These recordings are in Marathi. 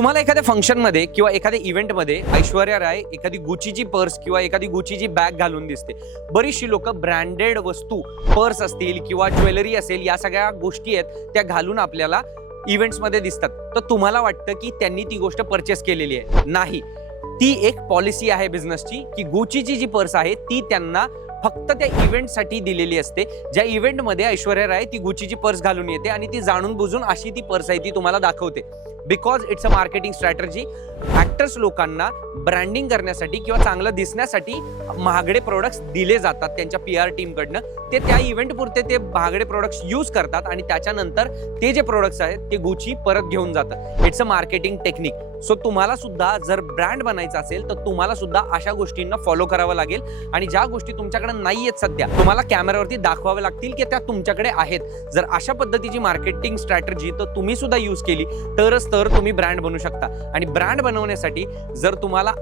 तुम्हाला एखाद्या फंक्शनमध्ये किंवा एखाद्या इव्हेंटमध्ये ऐश्वर्या राय एखादी गुचीची पर्स किंवा एखादी गुचीची बॅग घालून दिसते. बरीचशी लोक ब्रँडेड वस्तू, पर्स असतील किंवा ज्वेलरी असेल, या सगळ्या गोष्टी आहेत त्या घालून आपल्याला इव्हेंट्समध्ये दिसतात. तर तुम्हाला वाटतं की त्यांनी ती गोष्ट परचेस केलेली आहे. नाही, ती एक पॉलिसी आहे बिझनेसची की गुचीची जी पर्स आहे ती त्यांना फक्त त्या इव्हेंटसाठी दिलेली असते. ज्या इव्हेंटमध्ये ऐश्वर्या राय ती गुचीची पर्स घालून येते आणि ती जाणून बुजून अशी ती पर्स आहे ती तुम्हाला दाखवते. Because it's a marketing strategy. Actors लोकांना ब्रँडिंग करण्यासाठी किंवा चांगलं दिसण्यासाठी महागडे प्रोडक्ट्स दिले जातात त्यांच्या PR टीमकडनं. ते त्या इव्हेंट पुरते ते महागडे प्रोडक्ट्स यूज करतात आणि त्याच्यानंतर ते जे प्रोडक्ट्स आहेत ते गुची परत घेऊन जातात. It's a marketing technique. So तुम्हाला सुद्धा जर ब्रँड बनायचं असेल तर तुम्हाला सुद्धा अशा गोष्टींना फॉलो करावं लागेल आणि ज्या गोष्टी तुमच्याकडे नाही आहेत सध्या तुम्हाला कॅमेऱ्यावरती दाखवाव्या लागतील की त्या तुमच्याकडे आहेत. जर अशा पद्धतीची मार्केटिंग स्ट्रॅटर्जी तर तुम्ही सुद्धा यूज केली तरच तुम्ही ब्रँड बनू शकता. आणि ब्रँड बनवण्यासाठी जर तुम्हाला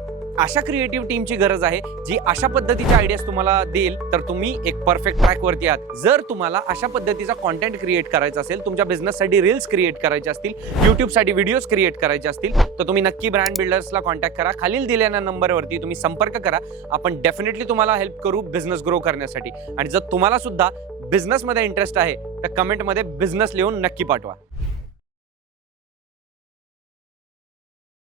अशा क्रिएटिव्ह टीमची गरज आहे जी अशा पद्धतीच्या आयडियाज तुम्हाला देईल तर तुम्ही एक परफेक्ट ट्रॅकवरती आहात. जर तुम्हाला अशा पद्धतीचा कॉन्टेंट क्रिएट करायचा असेल, तुमच्या बिझनेससाठी रील्स क्रिएट करायचे असतील, युट्यूबसाठी व्हिडिओज क्रिएट करायचे असतील तर तुम्ही नक्की ब्रँड बिल्डर्सला कॉन्टॅक्ट करा. खालील दिलेल्या नंबरवरती तुम्ही संपर्क करा. आपण डेफिनेटली तुम्हाला हेल्प करू बिझनेस ग्रो करण्यासाठी. आणि जर तुम्हाला सुद्धा बिझनेसमध्ये इंटरेस्ट आहे तर कमेंटमध्ये बिझनेस लिहून नक्की पाठवा.